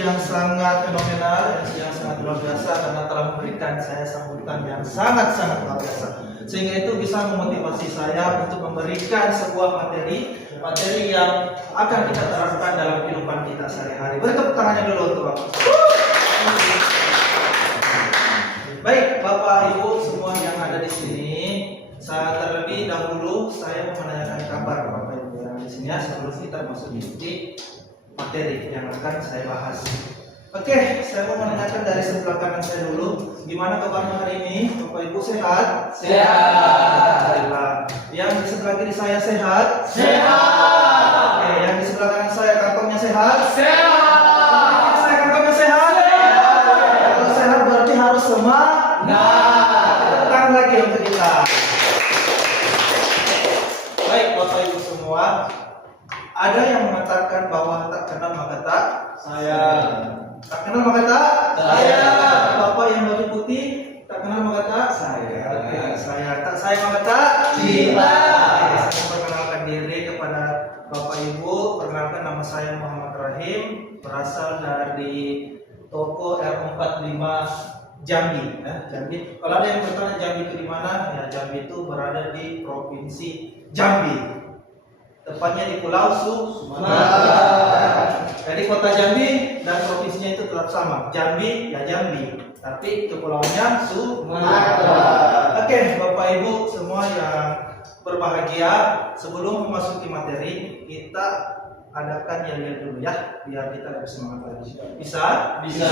yang sangat fenomenal, MC yang sangat luar biasa karena telah memberikan saya sambutan yang sangat-sangat luar biasa. Sehingga itu bisa memotivasi saya untuk memberikan sebuah materi yang akan kita terapkan dalam kehidupan kita sehari-hari. Beri tepuk tangannya dulu untuk Bapak. Baik, Bapak Ibu semua yang ada di sini, terlebih dahulu saya mau menanyakan kabar Bapak Ibu yang di sini sebelum kita masuk di materi yang akan saya bahas. Oke, saya mau menanyakan dari sebelah kanan saya dulu, gimana kabarnya hari ini? Bapak Ibu sehat? Sehat. Alhamdulillah. Yang di sebelah kiri saya sehat? Sehat. Oke, yang di sebelah kanan saya kantongnya sehat? Sehat. Saya kantongnya sehat? Kalau sehat berarti harus semangat. Tepuk tangan lagi untuk kita. Baik, Bapak Ibu semua. Ada yang mengatakan bahwa tak kenal maka tak sayang. Tak kenal maka tak sayang. Bapak yang baju putih tak kenal maka tak sayang. Oke, saya tak sayang maka tak cinta. Saya memperkenalkan diri kepada Bapak Ibu. Perkenalkan, nama saya Muhammad Rahim, berasal dari toko R45 Jambi. Jambi. Kalau ada yang bertanya Jambi itu di mana? Ya, Jambi itu berada di provinsi Jambi. Tepatnya di Pulau Sumatera. Jadi kota Jambi dan provinsinya itu tetap sama. Jambi ya Jambi, tapi kepulauannya Sumatera. Oke, Bapak Ibu semua yang berbahagia, sebelum memasuki materi kita adakan yel-yel dulu ya, biar kita lebih semangat lagi. Bisa? Bisa.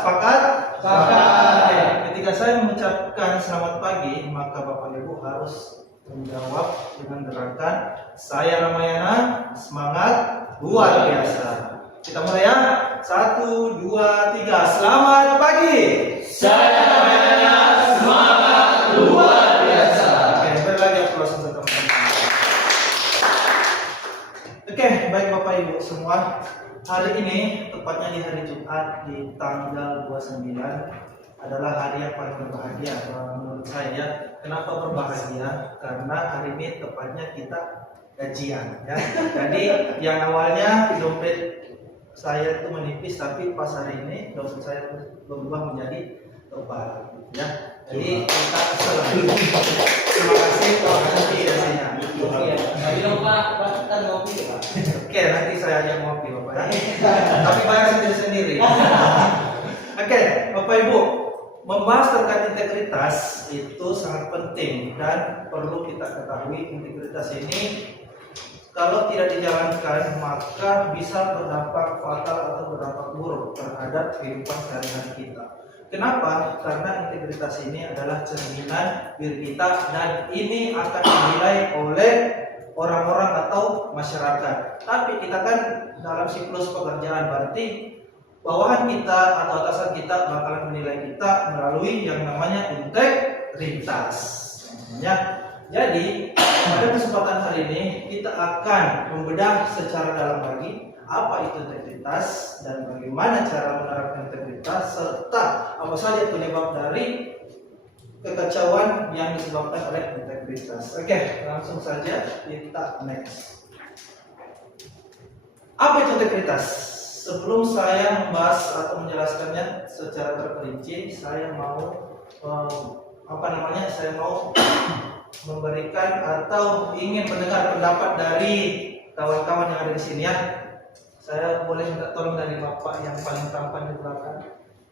Sepakat? Sepakat. Oke, ketika saya mengucapkan selamat pagi, maka Bapak Ibu harus menjawab dengan gerakan saya Ramayana, semangat luar biasa. Kita mulai ya. 1, 2, 3. Selamat pagi. Saya Ramayana, semangat luar biasa. Oke, beri lagi aplaus untuk teman-teman. Oke, baik Bapak Ibu semua. Hari ini, tepatnya di hari Jumat di tanggal 29, adalah hari yang paling berbahagia menurut saya. Kenapa berbahagia? Karena hari ini tepatnya kita gajian ya. Jadi yang awalnya dompet saya itu menipis, tapi pas hari ini dompet saya berubah menjadi tebal ya. Jadi kita selalu terima kasih kalau nanti biasanya. Tapi dong Pak, kita ngopi Pak. Oke, nanti saya ajak ngopi Bapak ya. Tapi bayar sendiri-sendiri. Oke, Bapak Ibu, membahas terkait integritas itu sangat penting dan perlu kita ketahui. Integritas ini kalau tidak dijalankan maka bisa berdampak fatal atau berdampak buruk terhadap kehidupan sehari-hari kita. Kenapa? Karena integritas ini adalah cerminan diri kita dan ini akan dinilai oleh orang-orang atau masyarakat. Tapi kita kan dalam siklus pekerjaan, berarti bawahan kita atau atasan kita bakalan menilai kita melalui yang namanya integritas. Ya. Jadi pada kesempatan hari ini kita akan membedah secara dalam lagi apa itu integritas dan bagaimana cara menerapkan integritas serta apa saja penyebab dari kekacauan yang disebabkan oleh integritas. Oke, langsung saja kita next. Apa itu integritas? Sebelum saya membahas atau menjelaskannya secara terperinci, saya mau saya mau memberikan atau ingin mendengar pendapat dari kawan-kawan yang ada di sini ya. Saya boleh minta tolong dari Bapak yang paling tampan di belakang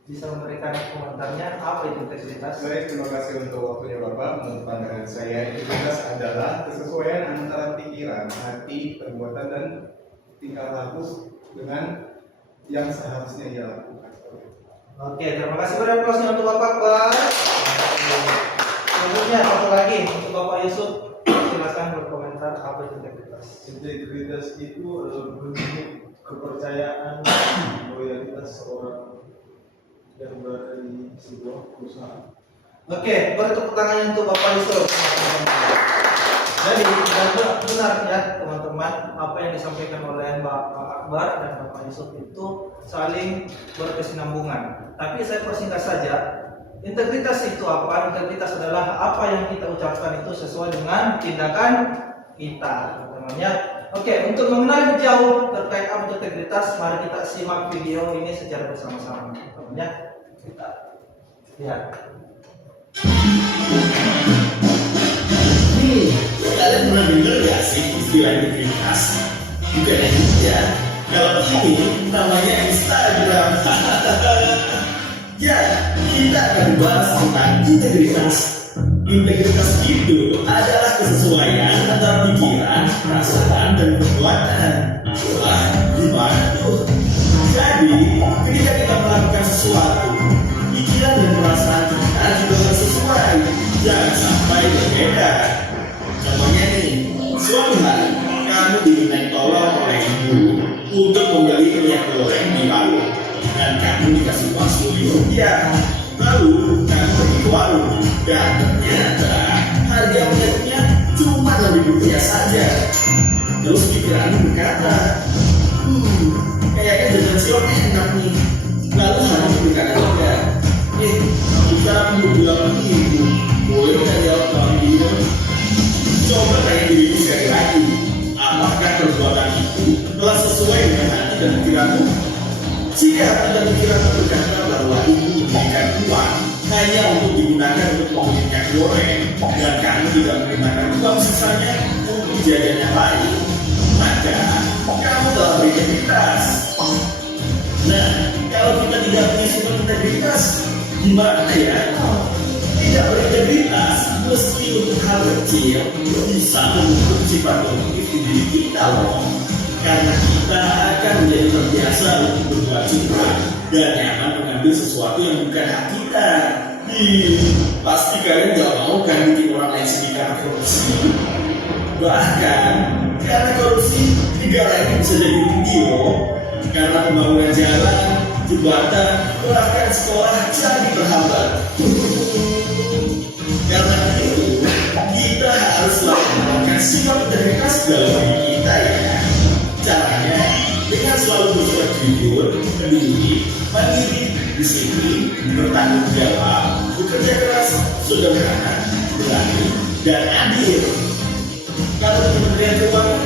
bisa memberikan komentarnya apa itu integritas. Baik, terima kasih untuk waktunya Bapak. Menurut pandangan saya, integritas adalah kesesuaian antara pikiran, hati, perbuatan dan tingkah laku dengan yang seharusnya ia lakukan. Oke, terima kasih. Beri aplausnya untuk Bapak. Selanjutnya satu lagi untuk Bapak Yusuf, silakan berkomentar apa itu integritas. Integritas itu adalah bentuk kepercayaan, loyalitas seorang yang berada di sebuah perusahaan. Oke, beri tepuk tangannya untuk Bapak Yusuf. Jadi benar ya teman-teman, apa yang disampaikan oleh Bapak Akbar dan Bapak Yusuf itu saling berkesinambungan. Tapi saya persingkat saja. Integritas itu apa? Integritas adalah apa yang kita ucapkan itu sesuai dengan tindakan kita, teman-teman ya. Oke, untuk mengenal lebih jauh terkait apa itu integritas, mari kita simak video ini secara bersama-sama. Ya, kita lihat. Kalian pernah dengar gak sih istilah integritas? Bukan aja. Kalau ini namanya Instagram. Ya, kita akan bahas tentang integritas. Integritas itu adalah kesesuaian antara pikiran, perasaan, dan perbuatan. Wah, gimana tuh? Jadi, ketika kita melakukan sesuatu, pikiran dan perasaan kita juga harus sesuai. Jangan sampai berbeda. Contohnya nih, suatu hari kamu diminta tolong oleh ibu untuk membeli minyak goreng di warung dan kamu dikasih uang 10.000 rupiah. Lalu kamu pergi ke warung dan ternyata harga minyaknya cuma 6.000 rupiah saja. Terus pikiranmu berkata, kayaknya jajan cilok enak nih. Lalu hatimu berkata juga, kita mau bilang ibu, boleh nggak jawab kalau ibu? Coba tanya dirimu sekali lagi, apakah perbuatan itu telah sesuai dengan hati dan pikiranmu? Jika hati dan pikiranmu berkata bahwa ibu memberikan uang hanya untuk digunakan untuk membeli minyak goreng dan kamu tidak menggunakan uang sisanya untuk jajan yang lain, maka kamu telah berintegritas. Nah, kalau kita tidak punya sifat integritas, gimana ya? Tidak berintegritas meski untuk hal kecil bisa membentuk sifat positif di diri kita loh. Karena kita akan menjadi terbiasa untuk berbuat curhat dan nyaman mengambil sesuatu yang bukan hak kita. Pasti kalian gak mau kan bikin orang lain sedih karena korupsi. Bahkan karena korupsi negara ini bisa jadi video. Karena pembangunan jalan, jembatan, bahkan sekolah jadi berhambat. Karena itu, kita harus selalu menggunakan sifat integritas dalam diri kita ya. Caranya, dengan selalu bersikap jujur, peduli, mandiri, disiplin, bertanggung jawab, bekerja keras, sederhana, berani, dan adil. Kalau di Kementerian Keuangan,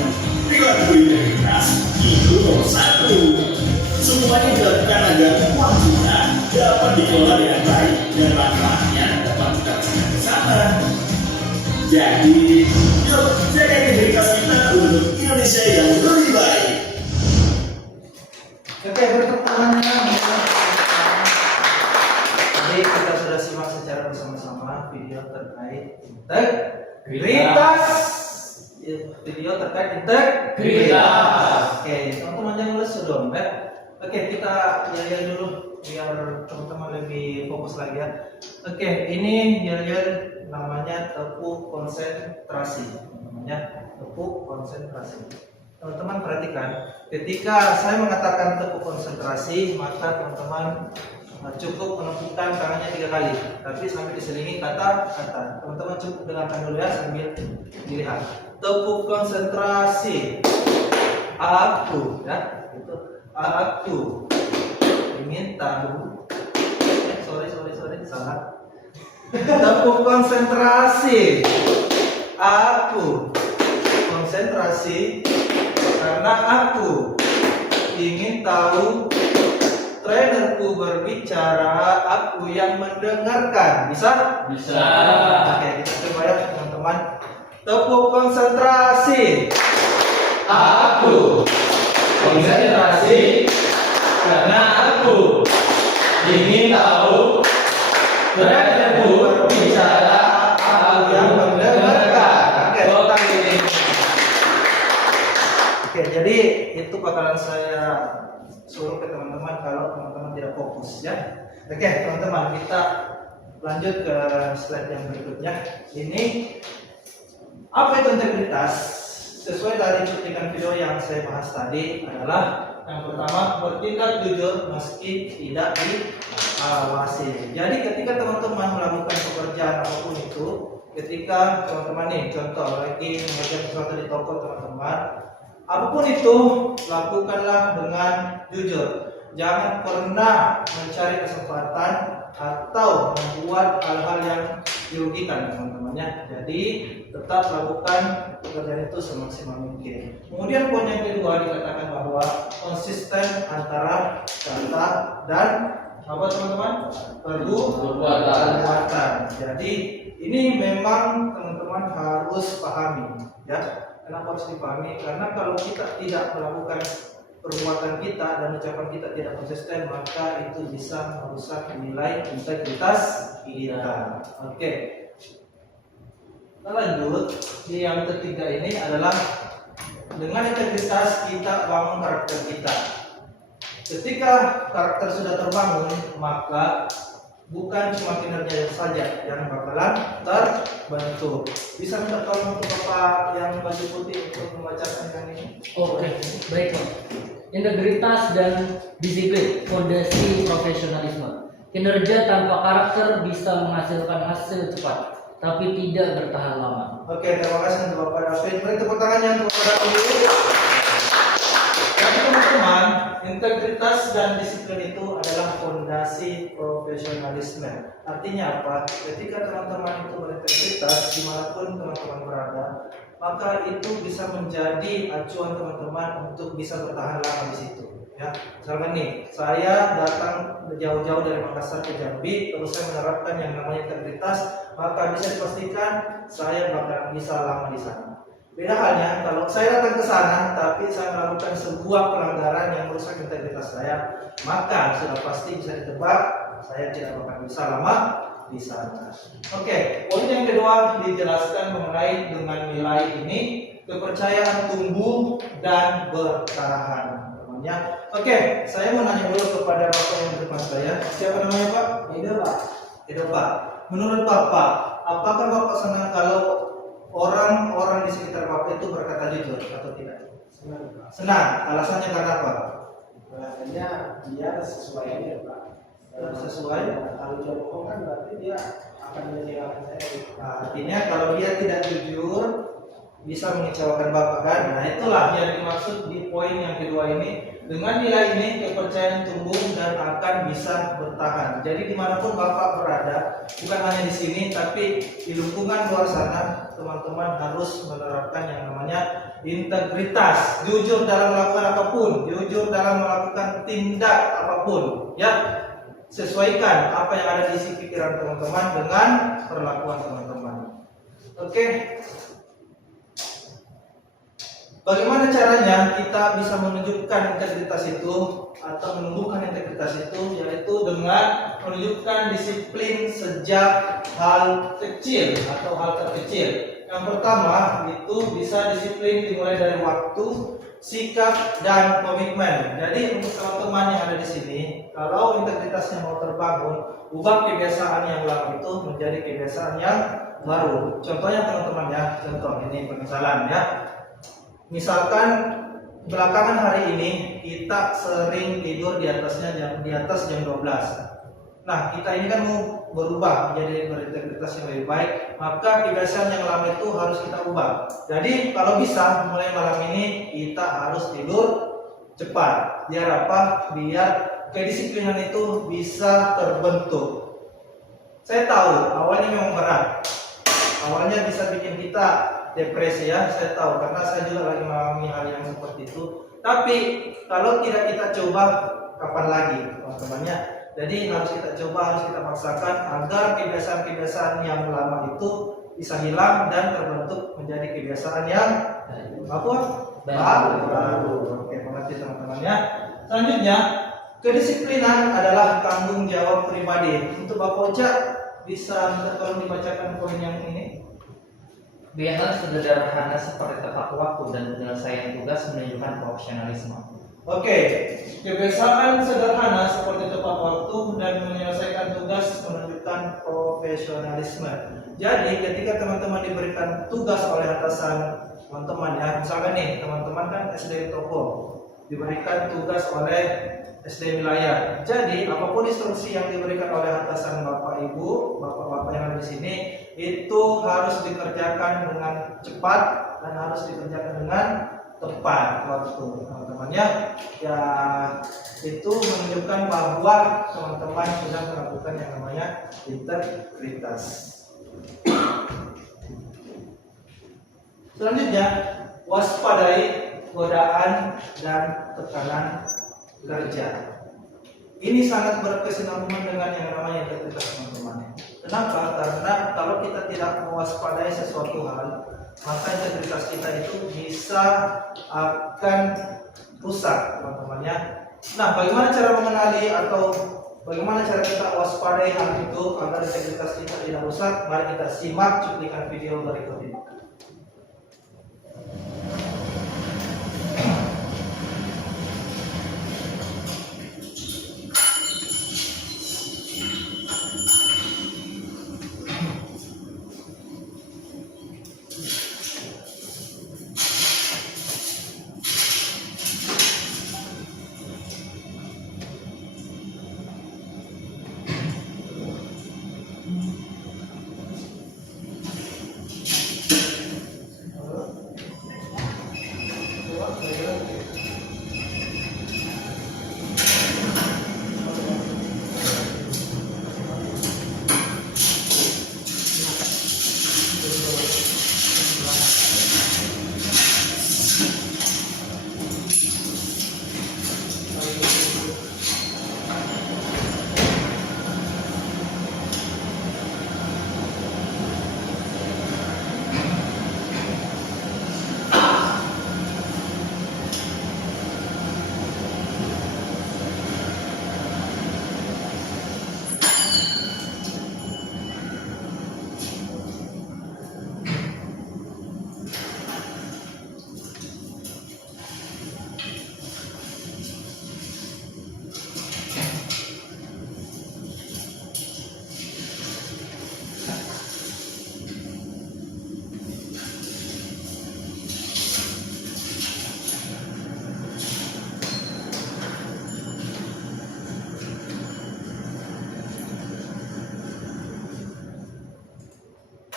perilaku berintegritas itu nomor 1. Semuanya dilakukan agar uang kita dapat dikelola dengan baik dan manfaatnya dapat kita rasakan bersama. Jadi, yuk jaga integritas kita untuk Indonesia yang lebih baik. Oke, bertepuk tangannya. Jadi kita sudah simak secara bersama-sama video terkait integritas. Video terkait integritas. Oke, teman-teman jangan lesu dong, Oke, kita yel-yel dulu biar teman-teman lebih fokus lagi ya. Oke, ini yel-yel namanya tepuk konsentrasi. Namanya tepuk konsentrasi. Teman-teman perhatikan, ketika saya mengatakan tepuk konsentrasi, maka teman-teman cukup menepukkan tangannya 3 kali, tapi sampai diselingi kata-kata. Teman-teman cukup dengarkan dulu ya sambil dilihat. Tepuk konsentrasi. Aku, ya, itu. Aku ingin tahu. Sorry, salah. Tepuk konsentrasi. Aku konsentrasi karena aku ingin tahu. Trainerku berbicara, aku yang mendengarkan. Bisa? Bisa. Oke, kita coba ya teman-teman. Tepuk konsentrasi. Aku konsentrasi karena aku ingin tahu. Trainerku berbicara, aku yang mendengarkan. Oke, total ini. Oke, jadi itu bakalan saya suruh ke teman-teman kalau teman-teman tidak fokus ya. Oke, teman-teman, kita lanjut ke slide yang berikutnya. Ini apa itu integritas? Sesuai dari cuplikan video yang saya bahas tadi adalah yang pertama, bertindak jujur meski tidak diawasi. Jadi ketika teman-teman melakukan pekerjaan apapun itu, ketika teman-teman nih contoh lagi mengerjakan sesuatu di toko teman-teman, apapun itu lakukanlah dengan jujur. Jangan pernah mencari kesempatan atau membuat hal-hal yang dirugikan teman-temannya. Jadi tetap lakukan pekerjaan itu semaksimal mungkin. Kemudian poin yang kedua dikatakan bahwa konsisten antara kata dan apa teman-teman? Perbuatan. Jadi ini memang teman-teman harus pahami, ya. Kenapa harus dipahami? Karena kalau kita tidak melakukan perbuatan kita dan ucapan kita tidak konsisten, maka itu bisa merusak nilai integritas kita. Oke. Kita lanjut. Yang ketiga ini adalah dengan integritas kita bangun karakter kita. Ketika karakter sudah terbangun, maka bukan cuma kinerja saja yang bakalan terbentuk. Bisa minta tolong untuk Bapak yang baju putih untuk membacakan yang ini? Oke, baik Pak. Integritas dan disiplin, fondasi profesionalisme. Kinerja tanpa karakter bisa menghasilkan hasil cepat, tapi tidak bertahan lama. Oke, terima kasih untuk Bapak David. Beri tepuk tangannya untuk Bapak David. Jadi teman-teman, integritas dan disiplin itu adalah fondasi profesionalisme. Artinya apa? Ketika teman-teman itu berintegritas dimanapun teman-teman berada, maka itu bisa menjadi acuan teman-teman untuk bisa bertahan lama di situ. Ya, misalkan nih, saya datang jauh-jauh dari Makassar ke Jambi, terus saya menerapkan yang namanya integritas, maka bisa dipastikan saya bakal bisa lama di sana. Beda halnya kalau saya datang ke sana tapi saya melakukan sebuah pelanggaran yang merusak integritas saya, maka sudah pasti bisa ditebak saya tidak akan bisa lama di sana. Oke, poin yang kedua dijelaskan mengenai dengan nilai ini, kepercayaan tumbuh dan bertahan. Namanya. Oke, saya mau nanya dulu kepada Bapak yang di depan saya. Siapa namanya Pak? Itu Pak. Itu Pak. Menurut Bapak, apakah Bapak senang kalau orang-orang di sekitar Bapak itu berkata jujur atau tidak? Senang Pak. Senang. Alasannya karena apa? Alasannya dia sesuai aja Pak. Sesuai. Kalau dia bohong kan berarti dia akan mengecewakan saya. Nah, artinya kalau dia tidak jujur bisa mengecewakan Bapak kan? Nah, itulah yang dimaksud di poin yang kedua ini. Dengan nilai ini kepercayaan tumbuh dan akan bisa bertahan. Jadi dimanapun Bapak berada, bukan hanya di sini, tapi di lingkungan luar sana, teman-teman harus menerapkan yang namanya integritas. Jujur dalam melakukan apapun, jujur dalam melakukan tindak apapun. Ya, sesuaikan apa yang ada di isi pikiran teman-teman dengan perlakuan teman-teman. Oke. Bagaimana caranya kita bisa menunjukkan integritas itu atau menumbuhkan integritas itu, yaitu dengan menunjukkan disiplin sejak hal kecil atau hal terkecil. Yang pertama itu bisa disiplin dimulai dari waktu, sikap, dan komitmen. Jadi untuk teman-teman yang ada di sini, kalau integritasnya mau terbangun, ubah kebiasaan yang lama itu menjadi kebiasaan yang baru. Contohnya teman-teman ya, contoh ini permisalan ya. Misalkan belakangan hari ini kita sering tidur di atas jam 12. Nah, kita ini kan mau berubah menjadi berintegritas yang lebih baik, maka kebiasaan yang lama itu harus kita ubah. Jadi kalau bisa mulai malam ini kita harus tidur cepat. Biar apa? Biar kedisiplinan itu bisa terbentuk. Saya tahu awalnya memang berat. Awalnya bisa bikin kita depresi ya, saya tahu karena saya juga lagi mengalami hal yang seperti itu. Tapi kalau tidak kita coba, kapan lagi teman-temannya? Jadi harus kita coba, harus kita paksakan agar kebiasaan-kebiasaan yang lama itu bisa hilang dan terbentuk menjadi kebiasaan yang apa? Baru. Oke, mengerti teman-temannya. Selanjutnya, kedisiplinan adalah tanggung jawab pribadi. Untuk Bapak Ocha, bisa minta tolong dibacakan poin yang ini. Biarlah sederhana seperti tepat waktu dan penyelesaian tugas menunjukkan profesionalisme. Oke, kebiasaan sederhana seperti tepat waktu dan menyelesaikan tugas menunjukkan profesionalisme. Jadi ketika teman-teman diberikan tugas oleh atasan teman-teman ya, misalkan nih teman-teman kan SD Toko diberikan tugas oleh SD wilayah. Jadi apapun instruksi yang diberikan oleh atasan Bapak Ibu, Bapak-bapak yang ada di sini, itu harus dikerjakan dengan cepat dan harus dikerjakan dengan tepat waktu teman-temannya. Ya itu menunjukkan bahwa teman-teman sudah melakukan yang namanya integritas. Selanjutnya, waspadai godaan dan tekanan kerja. Ini sangat berkesinambungan dengan yang namanya integritas, teman-teman. Kenapa? Karena kalau kita tidak mewaspadai sesuatu hal, maka integritas kita itu bisa akan rusak, teman-teman ya. Nah, bagaimana cara mengenali atau bagaimana cara kita waspadai hal itu agar integritas kita tidak rusak? Mari kita simak cuplikan video berikut ini.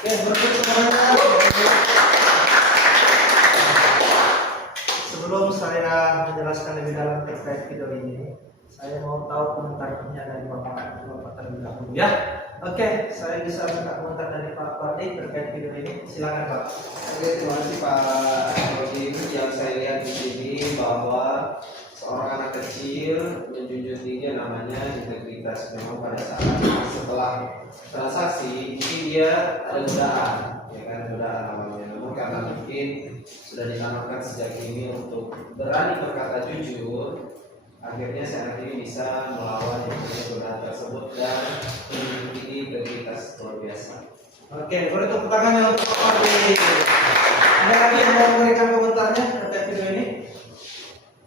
Oke, berikut pertanyaan. Sebelum saya menjelaskan lebih dalam terkait video ini, saya mau tahu komentarnya dari Bapak terlebih dahulu ya. Oke, saya bisa minta komentar dari Pak Pardi terkait video ini. Silakan Pak. Oke, terima kasih Pak Rodin. Yang saya lihat di sini bahwa seorang anak kecil menjunjung tinggi namanya integritas. Memang pada saat setelah transaksi ini dia ada godaan, ya kan, godaan namanya. Namun karena mungkin sudah ditanamkan sejak ini untuk berani berkata jujur, akhirnya si anak ini bisa melawan godaan tersebut dan menjunjung tinggi integritas luar biasa. Oke, boleh tepuk tangannya untuk Pak Pardi. Ada lagi yang mau memberikan komentarnya terkait video ini?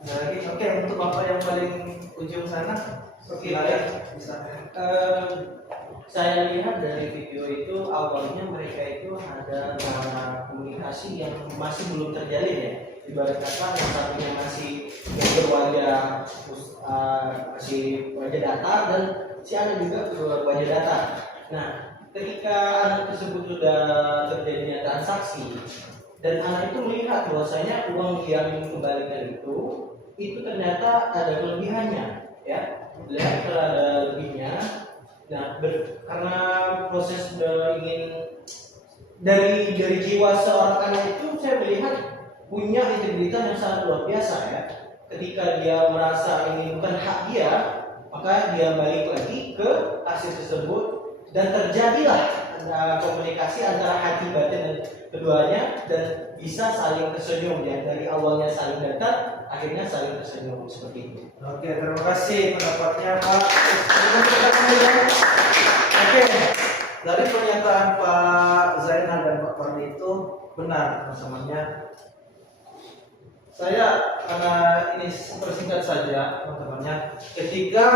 Ada lagi? Oke, untuk Bapak yang paling ujung sana, silakan bisa. Saya lihat dari video itu awalnya mereka itu ada nama komunikasi yang masih belum terjalin ya. Ibarat kata yang satunya masih yang berwajah masih wajah datar dan si anak juga berwajah datar. Nah, ketika anak tersebut sudah terjadinya transaksi dan anak itu melihat bahwasanya uang yang dikembalikan itu ternyata ada kelebihannya, ya. Lihat kalau ada lebihnya. Nah, karena proses ingin dari jiwa seorang anak itu, saya melihat punya integritas yang sangat luar biasa ya. Ketika dia merasa ini bukan hak dia, maka dia balik lagi ke hasil tersebut dan terjadilah komunikasi antara hati batin dan keduanya dan bisa saling tersenyum ya. Dari awalnya saling datar, akhirnya saling tersenyum seperti itu. Oke, terima kasih pendapatnya Pak. Oke, dari pernyataan Pak Zainal dan Pak Pardi itu benar teman-temannya. Saya karena ini persingkat saja teman-temannya. Ketika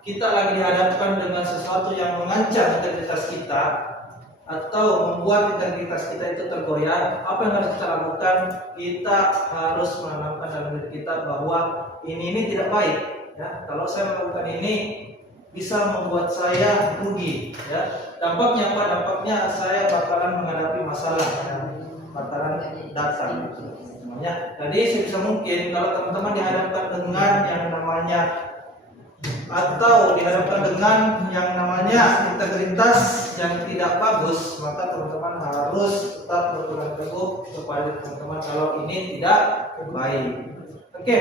kita lagi dihadapkan dengan sesuatu yang mengancam integritas kita atau membuat integritas kita itu tergoyah, apa yang harus kita lakukan? Kita harus menanamkan dalam diri kita bahwa ini tidak baik. Ya, kalau saya melakukan ini bisa membuat saya rugi. Ya, dampaknya apa? Dampaknya saya bakalan menghadapi masalah, ya, bakalan datang. Jadi sebisa mungkin kalau teman-teman dihadapkan dengan yang namanya atau dihadapkan dengan yang namanya integritas yang tidak bagus, maka teman-teman harus tetap berpegang teguh kepada teman-teman kalau ini tidak baik. Oke,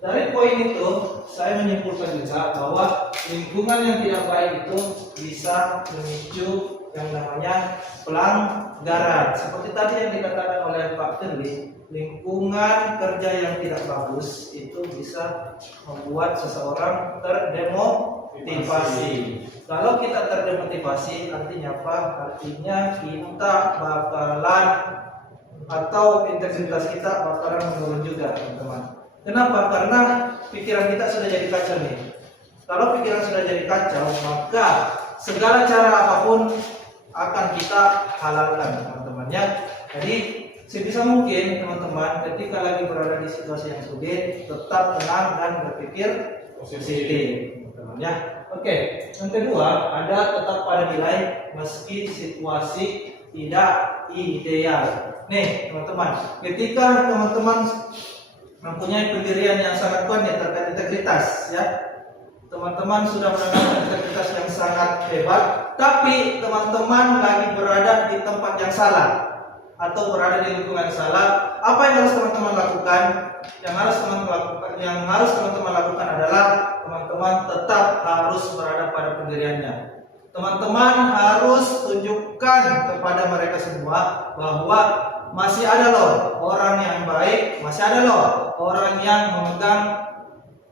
dari poin itu saya menyimpulkan juga bahwa lingkungan yang tidak baik itu bisa memicu yang namanya pelanggaran. Seperti tadi yang dikatakan oleh Pak Firly, lingkungan kerja yang tidak bagus itu bisa membuat seseorang terdemotivasi. Kalau kita terdemotivasi artinya apa? Artinya kita bakalan atau intensitas kita bakalan menurun juga, teman-teman. Kenapa? Karena pikiran kita sudah jadi kacau nih. Kalau pikiran sudah jadi kacau, maka segala cara apapun akan kita halalkan, teman-teman ya. Jadi sebisa mungkin teman-teman ketika lagi berada di situasi yang sulit, tetap tenang dan berpikir positif, teman-teman ya. Oke, yang kedua ada tetap pada nilai meski situasi tidak ideal. Nih teman-teman, ketika teman-teman mempunyai pendirian yang sangat kuat ya terkait integritas ya, teman-teman sudah menanamkan integritas yang sangat hebat, tapi teman-teman lagi berada di tempat yang salah atau berada di lingkungan yang salah, apa yang harus teman-teman lakukan? Yang harus teman-teman lakukan adalah teman-teman tetap harus berada pada pendiriannya. Teman-teman harus tunjukkan kepada mereka semua bahwa masih ada loh orang yang baik, masih ada loh orang yang memegang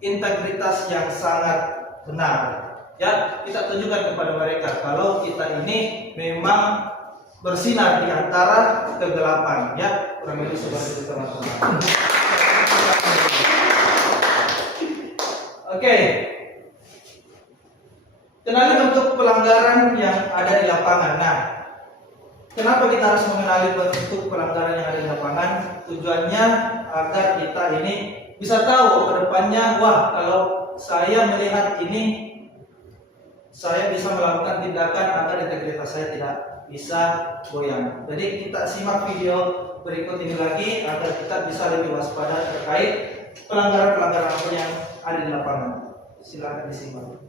integritas yang sangat benar. Ya, kita tunjukkan kepada mereka kalau kita ini memang bersinar di antara kegelapan. Ya, kurang lebih seperti itu teman-teman. Oke. Kenali bentuk pelanggaran yang ada di lapangan. Nah, kenapa kita harus mengenali bentuk pelanggaran yang ada di lapangan? Tujuannya agar kita ini bisa tahu ke depannya, wah kalau saya melihat ini, saya bisa melakukan tindakan agar integritas saya tidak bisa goyang. Jadi kita simak video berikut ini lagi agar kita bisa lebih waspada terkait pelanggaran-pelanggaran apa yang ada di lapangan. Silakan disimak.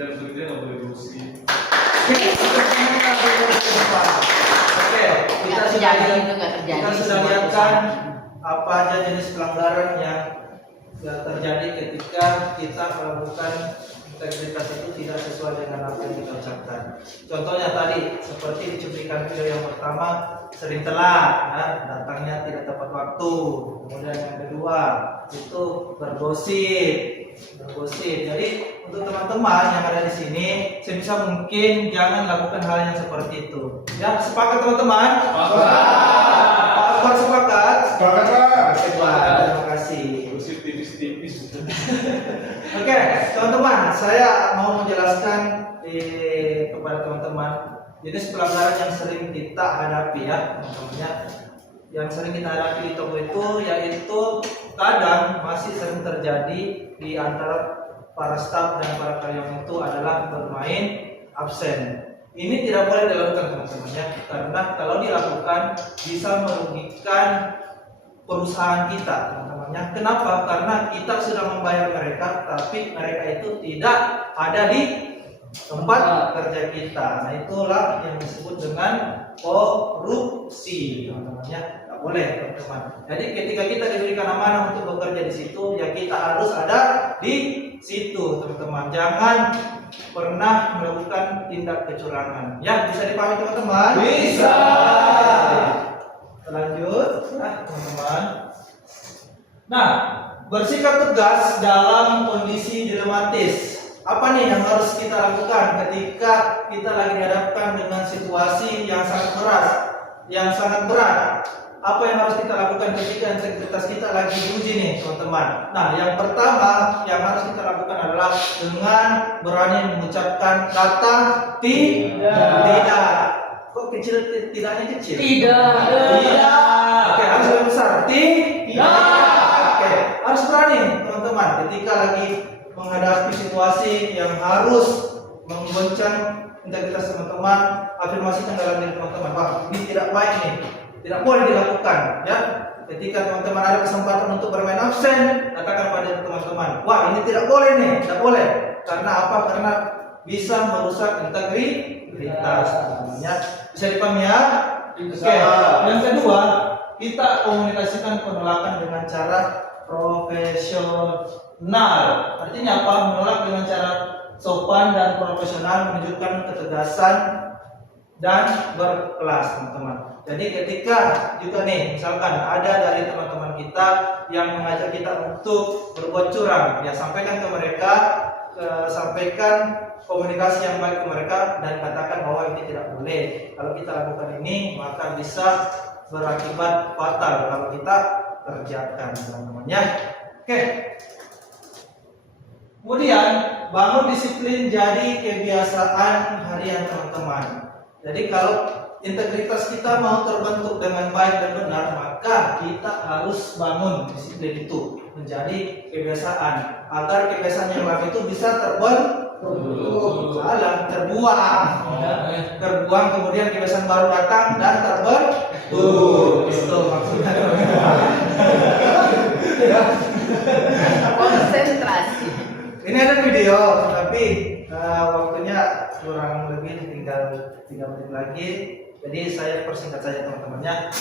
Dan berikutnya nggak boleh gosip. Oke, kita sudah lihatkan apa aja jenis pelanggaran yang terjadi ketika kita melakukan integritas itu tidak sesuai dengan apa yang kita ucapkan. Contohnya tadi seperti di cuplikan video yang pertama, sering telat, ya, datangnya tidak tepat waktu. Kemudian yang kedua itu bergosip. Jadi untuk teman-teman yang ada di sini, sebisa mungkin jangan lakukan hal yang seperti itu. Ya, sepakat teman-teman? Sepakat. Sepakat. Sepakat Pak. Terima kasih. Gosip tipis-tipis. Oke, teman-teman, saya mau menjelaskan kepada teman-teman jenis pelanggaran yang sering kita hadapi ya teman-teman ya. Yang sering kita hadapi di toko itu yaitu kadang masih sering terjadi di antara para staf dan para karyawan itu adalah bermain absen. Ini tidak boleh dilakukan teman-teman ya, karena kalau dilakukan bisa merugikan perusahaan kita teman-teman ya. Kenapa? Karena kita sudah membayar mereka, tapi mereka itu tidak ada di tempat kerja kita. Nah itulah yang disebut dengan korupsi teman-teman ya. Tidak boleh teman-teman. Jadi ketika kita diberikan amanah untuk bekerja di situ, ya kita harus ada di situ teman-teman. Jangan pernah melakukan tindak kecurangan. Ya bisa dipahami teman-teman? Bisa. Lanjut, teman-teman. Nah, bersikap tegas dalam kondisi dilematis. Apa nih yang harus kita lakukan ketika kita lagi dihadapkan dengan situasi yang sangat berat? Apa yang harus kita lakukan ketika integritas kita lagi diuji nih, teman-teman? Nah, yang pertama yang harus kita lakukan adalah dengan berani mengucapkan kata tidak. Kok kecil? Tidaknya kecil? Tidak. Oke, harus lebih besar. Tidak. Oke, harus berani, teman-teman. Ketika lagi menghadapi situasi yang harus menggoncang integritas teman-teman, afirmasikan dalam diri teman-teman. Wah, ini tidak baik nih. Tidak boleh dilakukan, ya. Ketika teman-teman ada kesempatan untuk bermain absen, katakan pada teman-teman, wah ini tidak boleh nih, tidak boleh. Karena apa? Karena bisa merusak integritas, ya. Bisa dipahami ya? Oke. Yang kedua, kita komunikasikan penolakan dengan cara profesional. Artinya apa? Menolak dengan cara sopan dan profesional, menunjukkan ketegasan dan berkelas, teman-teman. Jadi ketika juga nih misalkan ada dari teman-teman kita yang mengajak kita untuk berbuat curang, ya sampaikan ke mereka, sampaikan komunikasi yang baik ke mereka dan katakan bahwa ini tidak boleh. Kalau kita lakukan ini maka bisa berakibat fatal kalau kita kerjakan, teman-teman ya. Oke. Kemudian bangun disiplin jadi kebiasaan harian, teman-teman. Jadi kalau integritas kita mau terbentuk dengan baik dan benar, maka kita harus bangun disiplin itu menjadi kebiasaan agar kebiasaan yang lama itu bisa terbuang, kemudian kebiasaan baru datang dan terbentuk. Itu maksudnya. Konsentrasi. Ini ada video, tapi waktunya kurang lebih tinggal 3 menit lagi. Jadi saya persingkat saja teman-temannya.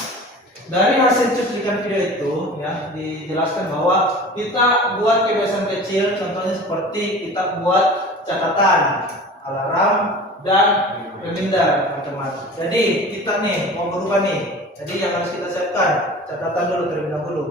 Dari hasil cuplikan video itu ya dijelaskan bahwa kita buat kebiasaan kecil, contohnya seperti kita buat catatan, alarm dan reminder, teman-teman. Jadi kita nih mau berubah nih. Jadi yang harus kita siapkan catatan dulu terlebih dahulu.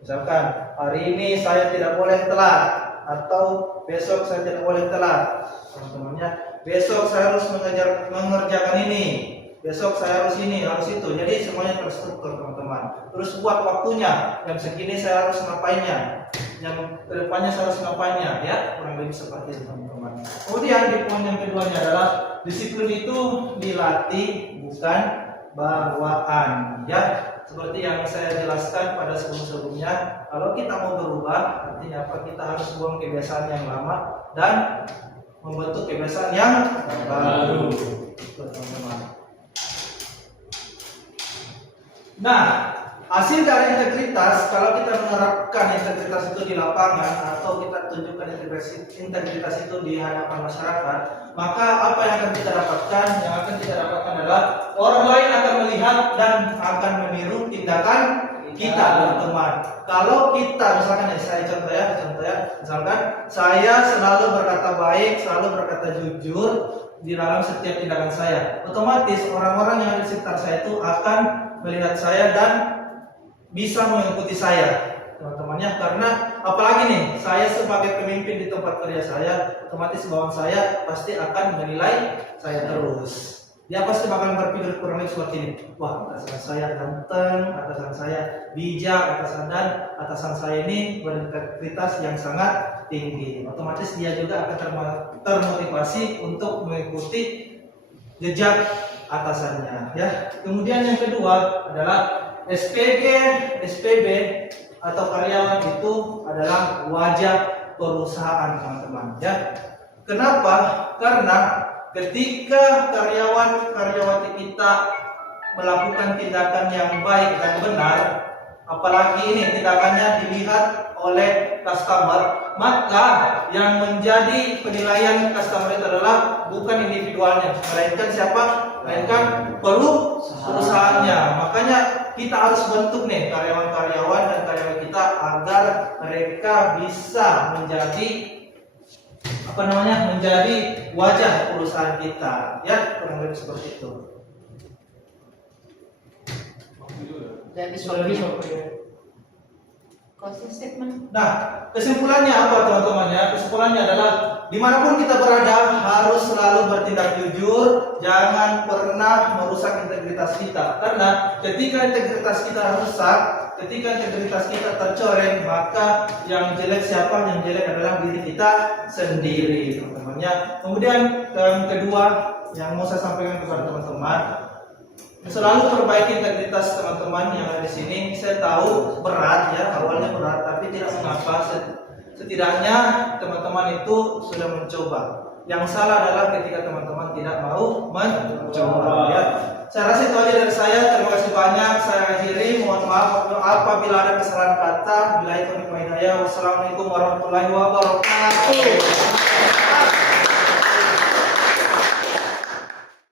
Misalkan hari ini saya tidak boleh telat atau besok saya tidak boleh telat, teman-temannya. Besok saya harus mengerjakan ini. Besok saya harus ini, harus itu. Jadi semuanya terstruktur, teman-teman. Terus buat waktunya. Jam segini saya harus ngapainnya. Yang kedepannya saya harus ngapainnya, ya. Kurang lebih seperti itu, teman-teman. Kemudian di poin yang keduanya adalah disiplin itu dilatih, bukan bawaan, ya. Seperti yang saya jelaskan pada sebelum-sebelumnya, kalau kita mau berubah, artinya apa? Kita harus buang kebiasaan yang lama dan membentuk kebiasaan yang baru, teman-teman. Nah, hasil dari integritas, kalau kita menerapkan integritas itu di lapangan atau kita tunjukkan integritas itu di hadapan masyarakat, maka apa yang akan kita dapatkan? Yang akan kita dapatkan adalah orang lain akan melihat dan akan meniru tindakan kita, teman-teman. Kalau kita misalkan saya contoh ya, misalkan saya selalu berkata baik, selalu berkata jujur di dalam setiap tindakan saya, otomatis orang-orang yang ada di sekitar saya itu akan melihat saya dan bisa mengikuti saya, teman-temannya. Karena apalagi nih, saya sebagai pemimpin di tempat kerja saya, otomatis bawahan saya pasti akan menilai saya terus. Dia pasti bakal berpikir kurang lebih seperti ini. Wah, atasan saya ganteng, atasan saya bijak, atasan saya ini berintegritas yang sangat tinggi. Otomatis dia juga akan termotivasi untuk mengikuti jejak atasannya ya. Kemudian yang kedua adalah SPG, SPB atau karyawan itu adalah wajah perusahaan teman-teman ya. Kenapa? Karena ketika karyawan-karyawati kita melakukan tindakan yang baik dan benar, apalagi ini tindakannya dilihat oleh customer, maka yang menjadi penilaian customer itu adalah bukan individualnya, melainkan siapa? Melainkan perusahaannya. Makanya kita harus bentuk nih karyawan-karyawan dan karyawan kita agar mereka bisa menjadi menjadi wajah perusahaan kita ya, kurang lebih seperti itu. That is what we Closing statement. Nah, kesimpulannya apa teman-teman ya? Kesimpulannya adalah dimanapun kita berada harus selalu bertindak jujur, jangan pernah merusak integritas kita. Karena ketika integritas kita rusak, ketika integritas kita tercoreng, maka yang jelek siapa? Yang jelek adalah diri kita sendiri, teman-teman ya. Kemudian yang kedua yang mau saya sampaikan kepada teman-teman, selalu perbaiki integritas teman-teman yang ada di sini. Saya tahu berat ya, awalnya berat, tapi tidak mengapa. Setidaknya teman-teman itu sudah mencoba. Yang salah adalah ketika teman-teman tidak mau mencoba ya. Saya rasa itu aja dari saya. Terima kasih banyak. Saya akhiri. Mohon maaf apabila ada kesalahan kata. Bila itu hidayah. Wassalamualaikum warahmatullahi wabarakatuh.